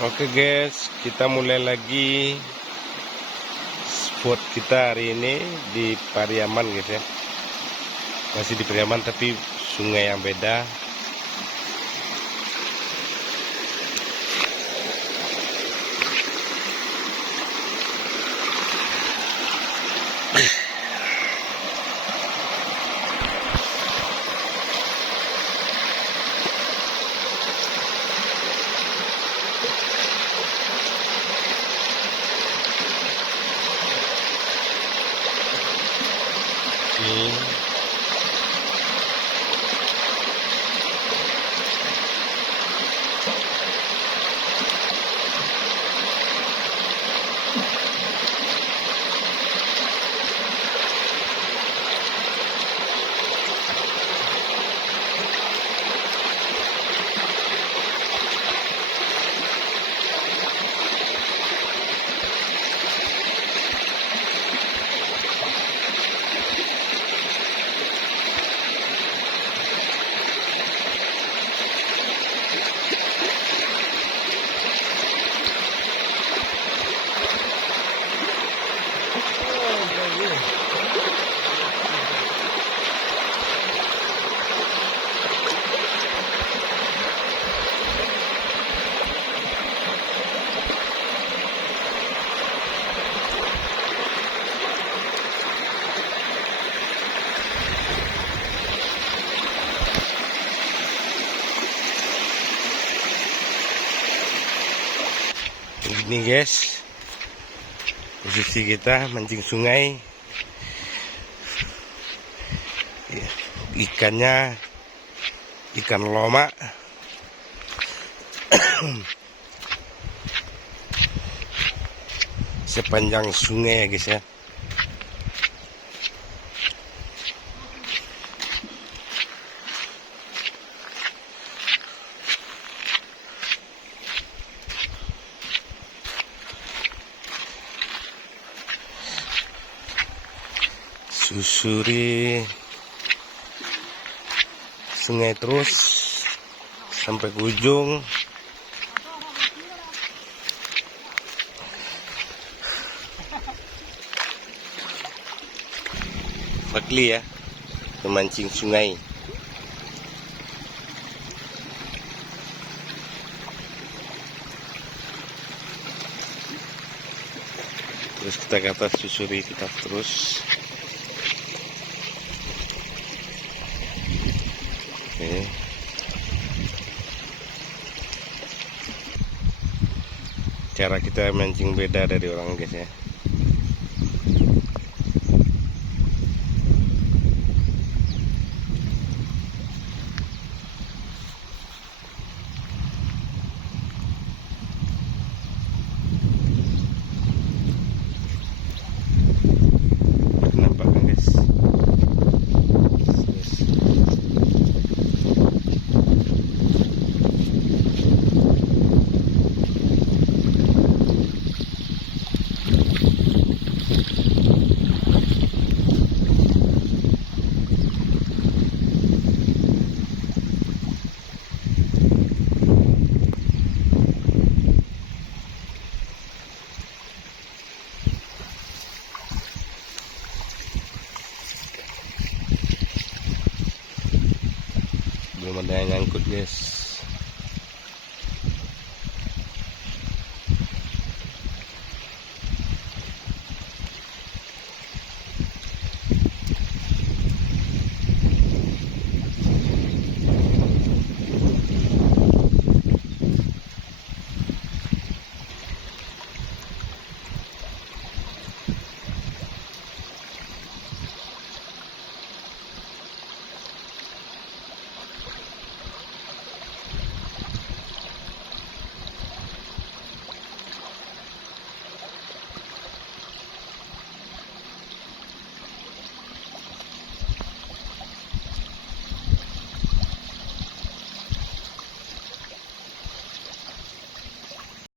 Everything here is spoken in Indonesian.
Oke guys, kita mulai lagi spot kita hari ini di Pariaman guys ya. Masih di Pariaman tapi sungai yang beda. Ini guys, posisi kita mancing sungai. Ikannya ikan loma. Sepanjang sungai ya guys ya. Susuri sungai terus sampai ke ujung. Fakli ya, memancing sungai. Terus kita ke atas, susuri kita terus. Oke. Cara kita mancing beda dari orang guys ya. Nampak kan guys? Belum ada yang nyangkut guys.